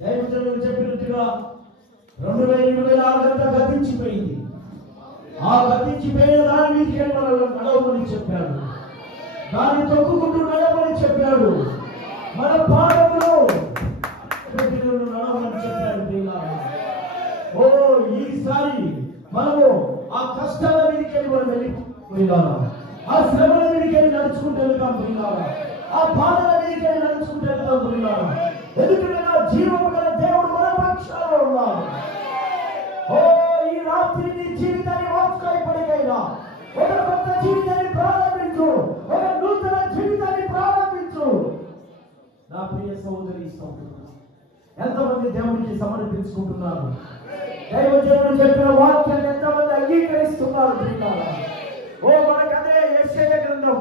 దైవజనులు చెప్పినట్టుగా 2026 అంతా గతించిపోయింది. ఆ గతించిపోయిన దాని మీదకి మనల్ని నడవమని చెప్పాడు, దాన్ని తొక్కుకుంటూ నడవమని చెప్పాడు, మన పాదంలో నడవమని చెప్పాడు. ఓ ఈసారి మనము ఆ కష్టాల మీదకి మనం వెళ్ళిపోయినారా, ఆ శ్రమల మీదకి నడుచుకుంటూ వెళ్తాం పోయినారా, ఆ బాధల మీదకి నడుచుకుంటూ వెళ్తాం పోయినారా. ఎందుకంటే జీవము గల దేవుడు మన పక్షంలో ఉన్నాను. ఓ ఈ రాత్రి నీ జీవితాన్ని మార్చుకోయిపోయినా ఒక కొత్త జీవితాన్ని ప్రారంభించు, ఒక నూతన జీవితాన్ని ప్రారంభించు. నా ప్రియ సహోదరి సహోదరులు, ఎంతమంది దేవుడికి సమర్పించుకుంటున్నారు? దైవజనుడు చెప్పిన వాక్యాన్ని ఎంతమంది అంగీకరిస్తున్నారు? ప్రియులారా, ఓ మనకు అదే యెషయా గ్రంథం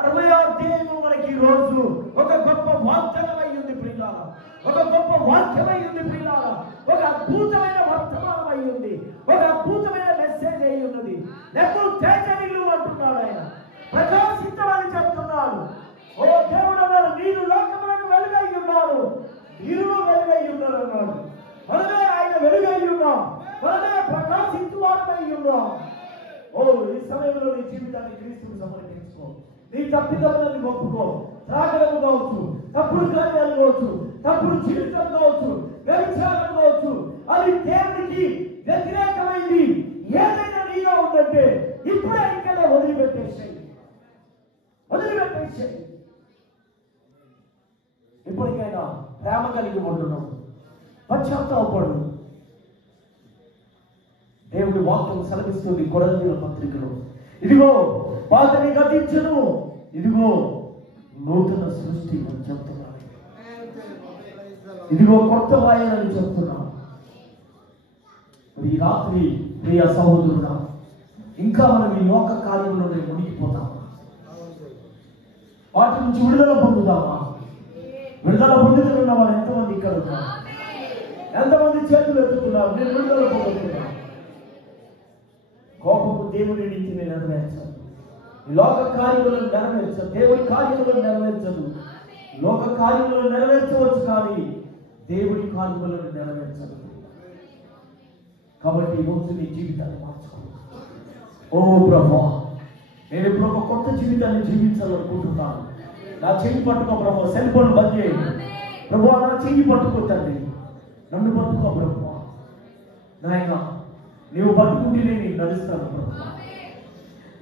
60వ అధ్యాయము మనకి ఈ రోజు ఒక గొప్ప వాగ్దానమై ఉంది ప్రియులారా, ఒక గొప్ప వాక్యమై ఉంది ప్రియులారా, ఒక అద్భుతమైన వర్తమానం అయి ఉంది, ఒక అద్భుతమైన మెసేజ్ అయి ఉన్నది. నెప్పుడు తేజనిల్లు అంటున్నాడు ఆయన, ప్రకాశించమని చెప్తున్నాడు. ఓ దేవుడు అన్నాడు, మీరు లోకములకు వెలుగై ఉన్నారు, మీరు వెలుగై ఉన్నారు అన్నాడు. మనమే ఆయన వెలుగై ఉన్నాం, మనమే ప్రకాశించువారమై ఉన్నాం. ఓ ఈ సమయంలో నీ జీవితాన్ని క్రీస్తుకు సమర్పించుకో. నీ తప్పిదములను ఒప్పుకో. త్రాగడము కావచ్చు, తప్పుడు కార్యాలు కావచ్చు, తప్పుడు జీవితం కావచ్చు, వ్యభిచారం కావచ్చు, అది దేవునికి వ్యతిరేకమైంది ఏదైనా నీలో ఉందంటే ఇప్పుడే ఇక్కడే వదిలిపెట్టేసాయి. ఇప్పటికైనా ప్రేమ కలిగి ఉంటున్నాం, పశ్చాత్తాపడు. దేవుడి వాక్యం సెలవిస్తుంది కొరింథీయుల పత్రికలో, ఇదిగో పాతని గతించును, ఇదిగో నూతన సృష్టి అని చెప్తున్నాడు. ఇదిగో కొత్త వాయనని చెప్తున్నాడు. ఈ రాత్రి ప్రియ సహోదరుడా, ఇంకా మనం ఈ లోక కార్యంలోనే మునిగిపోతాం. వాటి నుంచి విడుదల పొందుదామా? విడుదల పొందుతున్న వారు ఎంతమంది ఇక్కడ ఉన్నారు? ఎంతమంది చేతులు ఎత్తుతున్నారు? నేను విడుదల పొందుతున్నా. కోపము దేవుని నుంచి నేను నెరవేర్చాను. ఈ లోక కార్యములను నెరవేర్చదు, దేవుడి కార్యములను నెరవేర్చదు. లోక కార్యములను నెరవేర్చవచ్చు కానీ దేవుడి కార్యములను నెరవేర్చదు. కాబట్టి ఈరోజు నీ జీవితాన్ని మార్చుకో. ఓ ప్రభువా, నేను ఇప్పుడు ఒక కొత్త జీవితాన్ని జీవించాలనుకుంటున్నాను. నా చెయ్యి పట్టుకో ప్రభు, సెల్ ఫోన్ బంద్ చేయండి ప్రభు, నా చెయ్యి పట్టుకో తండ్రి, నన్ను పట్టుకో ప్రభు. నాయన నీవు పట్టుకుంటే నేను నడుస్తాను ప్రభు,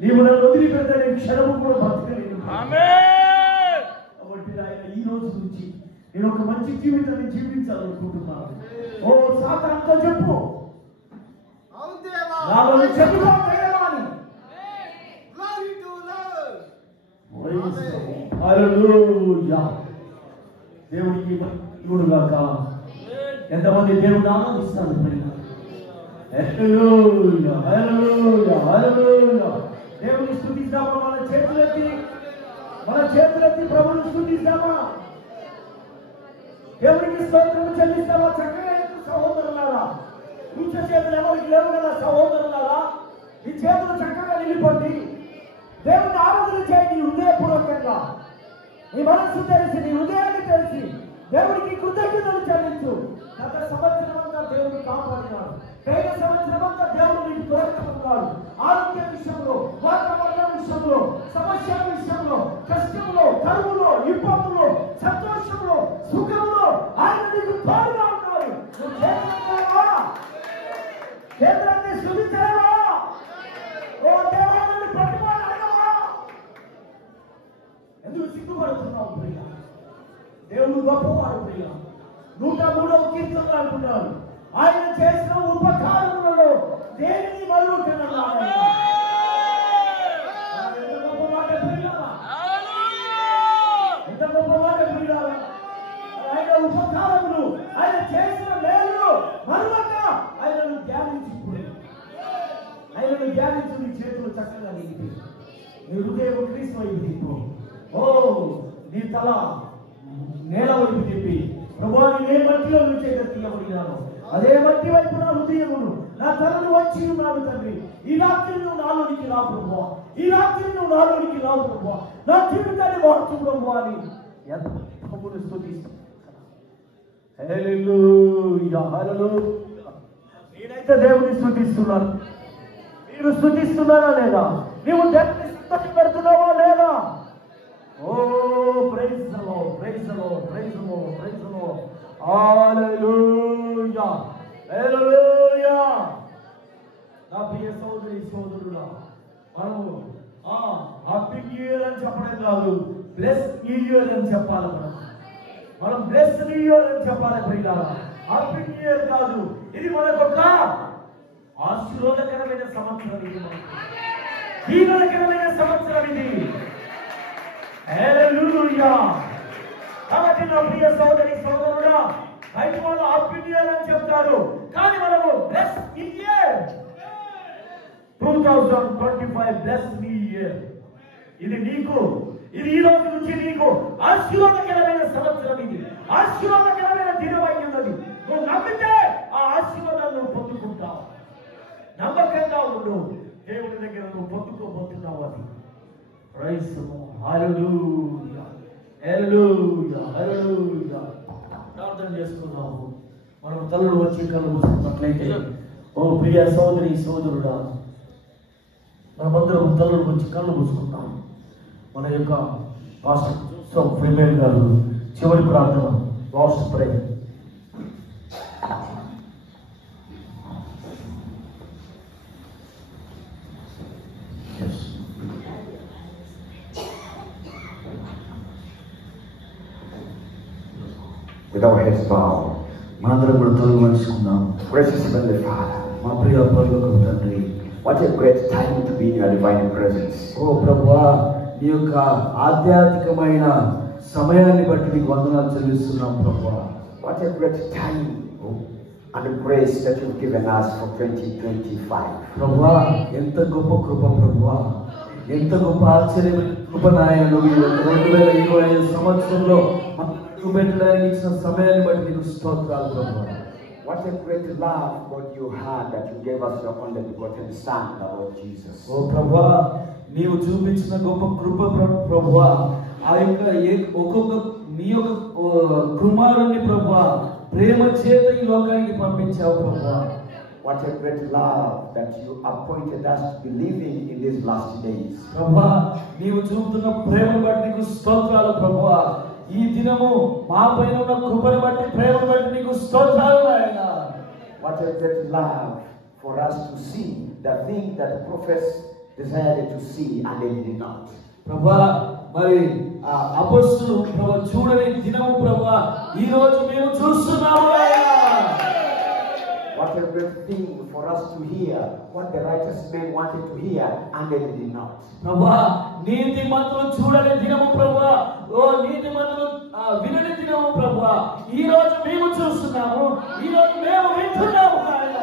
నీవు నన్ను వదిలిపెడితే నేను క్షణము కూడా బతకలేను. కాబట్టి నాయన ఈ రోజు నుంచి నేను ఒక మంచి జీవితాన్ని జీవించాలనుకుంటున్నాను. ఓ సాతానుతో చెప్పు, నాలో చెప్పుకో ప్రేమాని. హల్లెలూయా. దేవుడికి మహిమ గాక. ఎంతమంది దేవుడిని ఆనందిస్తారు? హల్లెలూయా, హల్లెలూయా, హల్లెలూయా. దేవుని స్తుతిద్దామా? మన చేతులెత్తి ప్రభువుని స్తుతిద్దామా? దేవునికి స్తోత్రము చెల్లిస్తామా? చక్కగా ఎత్తు సహోదరులారా. కూర్చో చేతులు ఎవరికి లేవు కదా సహోదరులారా, ఈ చేతులు చక్కగా నిలిపండి. దేవుని ఆరాధన చేయండి హృదయపూర్వకంగా. నీ మనస్సు తెలిసి, నీ హృదయాన్ని తెలిసి దేవుడికి కృతజ్ఞతలు చెల్లించు. గత సంవత్సరం అంతా దేవుడు కాపాడినాడు, గత సంవత్సరం అంతా దేవుడు నీకు తోడుకున్నాడు. ఆరోగ్య విషయంలో, వాతావరణ విషయంలో, సమస్యల విషయంలో, కష్టంలో, కరువులో, ఇబ్బందులో, సంతోషంలో, సుఖంలో ఆయన నీకు తోడుగా ఉన్నాడు. కేంద్రాన్ని స్తుతించలేవా? ఓ దేవాలయాన్ని పట్టుకోలేవా? ఎందుకు సిగ్గుపడుతున్నావు ప్రియ? దేవుడు గొప్పవాడు ప్రియ. 103వ కీర్తన అంటున్నాడు, ఆయన చేసిన ఉపకారములలో దేనిని మరువకనన్నాడు. ఎంత గొప్ప మాట ప్రియ, ఎంత గొప్ప మాట ప్రియ. ఆయన ఉపకారములు, ఆయన చేసిన మేలులు మరువక ఆయనను ధ్యానించు. ఆయనను ధ్యానించు. నీ చేతులు చక్కగా నిలిపి, నీ హృదయం క్రీస్తు వైపు తిప్పు. ఓ నీ తల నేల వైపు తిప్పి, ప్రభువా నేను మట్టిలో నుంచి తీయబడినాను, అదే మట్టి వైపు నా హృదయమును, నా తలను వచ్చి ఉన్నాడు తండ్రి. ఈ రాత్రి నువ్వు నాలోనికి రా ప్రభువా, ఈ రాత్రి నువ్వు నాలోనికి రా ప్రభువా, నా జీవితాన్ని మార్చు ప్రభువా అని ఎంత ప్రభువును స్తుతిస్తాను. హల్లెలూయా, హల్లెలూయా. నేనైతే దేవుని స్తుతిస్తున్నాను. మీరు స్తుతిస్తున్నారా లేదా? నీవు దేవుని స్తుతి పెడుతున్నావా లేదా? Oh praise the Lord, praise the Lord, praise the Lord, praise the Lord. Hallelujah, hallelujah. నా ప్రియ సోదరి సోదరుడా, మనము హ్యాపీ న్యూ ఇయర్ అని చెప్పడం కాదు, బ్లెస్ న్యూ ఇయర్ అని చెప్పాలి. మనం బ్లెస్ న్యూ ఇయర్ అని చెప్పాలి ప్రియులారా. హ్యాపీ న్యూ ఇయర్ కాదు, ఇది మనకొక ఆశీర్వాదకరమైన సంవత్సరం. ఇది దీవెనకరమైన సంవత్సరం ఇది. హల్లెలూయా. కాబట్టి నా ప్రియ సోదరి సోదరుడా, బయట వాళ్ళు హ్యాపీ న్యూ ఇయర్ అని చెప్తారు, కానీ మనము bless new year 2025 bless new year. ఇది నీకు, ఇది ఈ రోజు నుంచి నీకు ఆశీర్వాదకరమైన సంవత్సరం. ఇది ఆశీర్వాదకరమైన దినమై ఉన్నది. నువ్వు నమ్మితే ఆ ఆశీర్వాదాలు నువ్వు పొందుకుంటావు. నమ్మకంగా ఉండు, దేవుడి దగ్గర నువ్వు పొందుకోబోతున్నావు. అది ప్రైజ్. హల్లెలూయా, హల్లెలూయా, హల్లెలూయా. ప్రార్థన చేసుకున్నాము. మనం తలలు వచ్చి కళ్ళు మూసుకున్నట్లయితే, ఓ ప్రియ సోదరి సోదరుడా, మనమందరం తలలు వచ్చి కళ్ళు మూసుకుంటాం. మన యొక్క పాస్టర్ ప్రిమేర్ గారు చివరి ప్రార్థన, last prayer. With our heads bowed, మనందరం కూడా తలలు వంచుకుందాం. precious Heavenly Father, మా ప్రియ పరలోకపు తండ్రి, what a great time to be in your divine presence. ఓ ప్రభువా, నీ యొక్క ఆధ్యాత్మికమైన సమయాన్ని బట్టి నీకు వందనాలు చెల్లిస్తున్నాం ప్రభువా. What a great time and grace that you've given us for 2025. ప్రభువా, ఎంత గొప్ప కృప ప్రభువా, ఎంత గొప్ప ఆశ్చర్యమైన కృప నాయన. 2025 సంవత్సరంలో మనకు పెట్టడానికి ఇచ్చిన సమయాన్ని బట్టి నీకు స్తోత్రాలు ప్రభువా. What a great love, God, you had that you gave us your only begotten Son, the Lord Jesus. ఓ ప్రభువా, నీవు చూపించిన గొప్ప కృప ప్రభువా, ఆ యొక్క ఒక్కొక్క నీ యొక్క కుమారుని ప్రభువా ప్రేమ చేత ఈ లోకానికి పంపించావు ప్రభువా. What a great love that you appointed us to be living in these last days. ప్రభువా, నీవు చూపుతున్న ప్రేమ బట్టి నీకు స్తోత్రాలు ప్రభువా. ఈ దినము మా పైన ఉన్న కృపను బట్టి, ప్రేమ బట్టి నీకు స్తోత్రాలు నాయన. What a great love for us to see the thing that the prophets desired to see and they did not. ప్రభువా, మరి అపొస్తలులు ప్రభువా చూడని దినము ప్రభువా ఈ రోజు మేము చూస్తున్నాము నాయన. What a great thing for us to hear what the righteous men wanted to hear and they did not. ప్రభువా, నీతిమంతులు చూడని దినము ప్రభువా, ఓ నీతిమంతులు వినని దినము ప్రభువా ఈ రోజు మేము చూస్తున్నాము, ఈ రోజు మేము వింటున్నాము నాయన.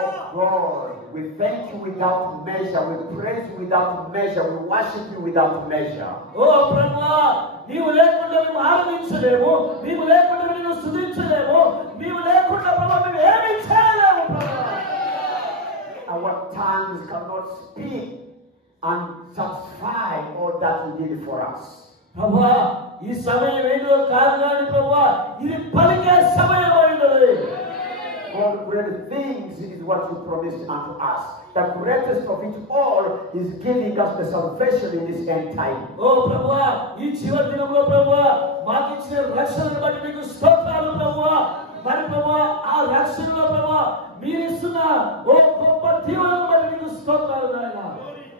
Oh God, we thank you without measure, we praise you without measure, we worship you without measure. ఓ ప్రభువా, నీవు లేకుండా మేము ఆరాధించలేము, నీవు లేకుండా మేము స్తుతించలేము, నీవు లేకుండా ప్రభువా మేము ఏమీ చేయలేము ప్రభువా. Our tongues cannot speak and satisfy all that you did for us. ప్రభువా, ఈ సమయం ఏదో కాదు కానీ ప్రభువా ఇది పలికే సమయం అయినది. All great things is what you promised unto us. The greatest of it all is giving us the salvation in this end time. ఓ ప్రభువా, ఈ చివరి దినంలో ప్రభువా మాకు ఇచ్చిన రక్షణను బట్టి మీకు స్తోత్రాలు ప్రభువా. మరి ప్రభువా ఆ రక్షణలో ప్రభువా మీరు ఇస్తున్న ఓ గొప్ప దీవెనను బట్టి మీకు స్తోత్రాలు నాయన.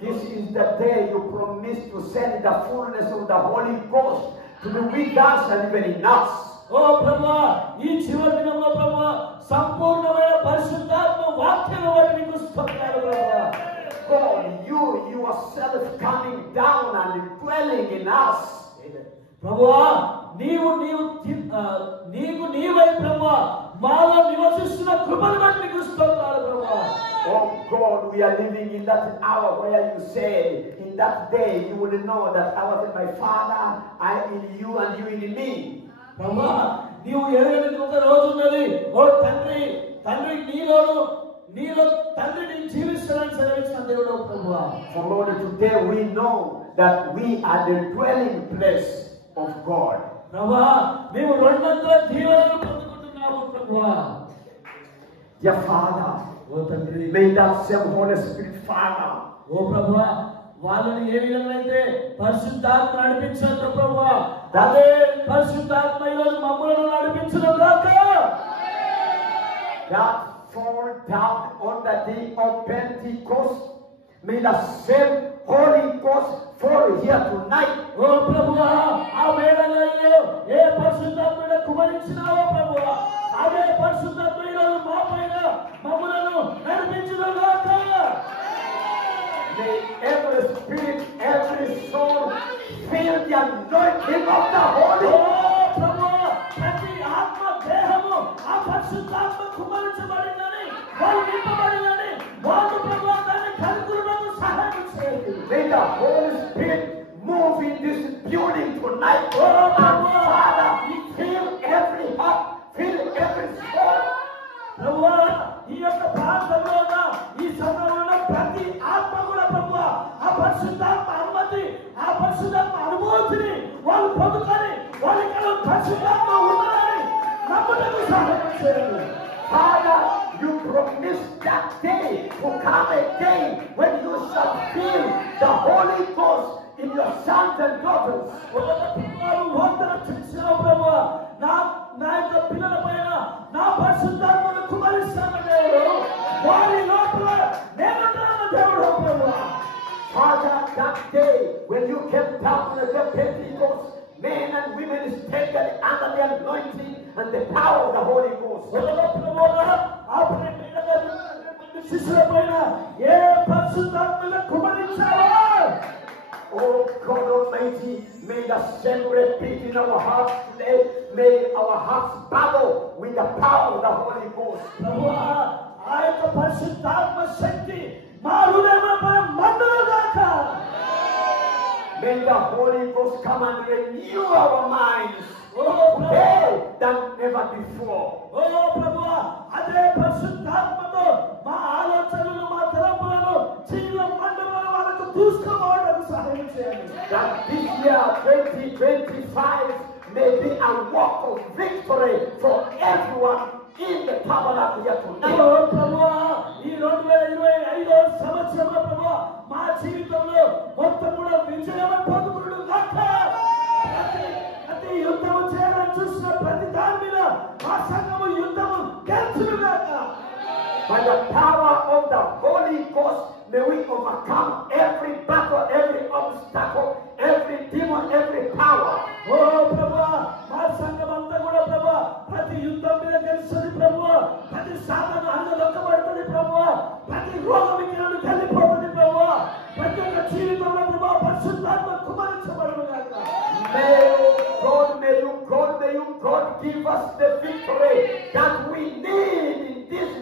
This is the day you promised to send the fullness of the Holy Ghost to be with us and even in us. ఓ ప్రభువా, ఈ చివరి దినంలో ప్రభువా సంపూర్ణమైన పరిశుద్ధాత్మ వాక్యము బట్టి మీకు స్తోత్రాలు ప్రభువా. God, you yourself coming down and dwelling in us. ప్రభువా, నీవు నీవై ప్రభువా మాలో నివసిస్తున్న కృపను బట్టి మీకు స్తోత్రాలు ప్రభువా. Oh God, we are living in that hour where you say, in that day you will know that I was in my Father, I in you and you in me. ప్రభువా, నీవు ఎరగని ఒక రోజు ఉన్నది. ఓ తండ్రి నీలో తండ్రిని జీవిస్తానని సెలవిచ్చిన దేవుడు ప్రభువా. For Lord, today we know that we are the dwelling place of God. ప్రభువా, మేము రెండంతల దీవెనలు పొందుకుంటున్నాము ప్రభువా. Dear Father, ఓ తండ్రి, may that same Holy Spirit, Father, ఓ ప్రభువా వాళ్ళని ఏ విధంగా అయితే పరిశుద్ధాత్మ నడిపించారు ప్రభువా, అదే పరిశుద్ధాత్మ ఈరోజు మమ్మల్ని నడిపించడం కాక that fall down on the day of Pentecost. May the same Holy Ghost fall here tonight. ఓ ప్రభువా ఆ వేళలలో ఏ పరిశుద్ధాత్ముడు కుమరించినావో ప్రభువా అదే పరిశుద్ధాత్ముడు ఈరోజు మా పైన మమ్మలను నడిపించునుగాక. May every spirit, every soul feel the anointing of the Holy oh Ghost. ప్రభువా ప్రతి ఆత్మ దేహము ఆ పరిశుద్ధాత్మ కుమరించబడిందని వాళ్ళు నింపబడిందని వాళ్ళు ప్రభువా దాన్ని కలుగునకు సహాయం చేయండి. May the Holy Spirit move in this building tonight. Oh, And Father, fill every heart, fill every soul. ప్రభువా ఈ యొక్క ప్రాంతంలో ఉన్న ఈ సంఘంలో ఉన్న ప్రతి ఆత్మ కూడా ప్రభువా ఆ పరిశుద్ధాత్మ అనుమతి ఆ పరిశుద్ధాత్మ అనుభూతిని వాళ్ళు పొందుకొని వాళ్ళకి పరిశుద్ధాత్మ ఉండాలని నమ్మటకు సహాయం చేయండి. Father, you promised that day to come again when you shall feel the Holy Ghost in your sons and daughters. వాగ్దానం చేసినావు ప్రభువా నా యొక్క పిల్లల పైన నా పరిశుద్ధాత్మను కుమరిస్తాను దేవుడు వారి లోపల నేనున్నాను దేవుడు ప్రభువా. Father, that day when you came down at the Pentecost, men and women is taken under the anointing and the power of the Holy Ghost. శిష్యుల పైన ఏ పరిశుద్ధాత్మను కుమరించావో Oh God Almighty, may the same repeat in our hearts today. May our hearts battle with the power of the Holy Ghost. ప్రభువా ఆ యొక్క పరిశుద్ధాత్మ శక్తి మా హృదయములపై మండునుగాక. May the Holy Ghost come and renew our minds oh today than never before. ఓ ప్రభువా అదే పరిశుద్ధాత్మతో మా ఆలోచనలు మా తలంపులను చీల మండలను వాళ్ళకు దూసుకోవడానికి సహాయం చేయండి. That this year 2025 may be a walk of victory for everyone in the tabernacle here oh tonight. ప్రభువా ఈ 2025 సంవత్సరంలో ప్రభువా మా జీవితంలో మొత్తం కూడా విజయం పొందుకునుగాక. ప్రతి యుద్ధము చేయాలని చూసిన ప్రతి దాని మీద మా సంఘము యుద్ధము గెలుచునుగాక. By the power of the Holy Ghost, may we overcome every battle, every obstacle, every demon, every power. ఓ ప్రభువా మా సంఘం అంతా కూడా ప్రభువా ప్రతి యుద్ధం మీద గెలుస్తుంది ప్రభువా. ప్రతి సాధన అణగదొక్కబడుతుంది ప్రభువా. ప్రతి రోగం ఇక్కడ వెళ్ళిపోతుంది ప్రభువా. ప్రతి ఒక్క జీవితంలో ప్రభువా పరిశుద్ధాత్మ కుమరించబడునుగాక. May God give us the victory that we need in this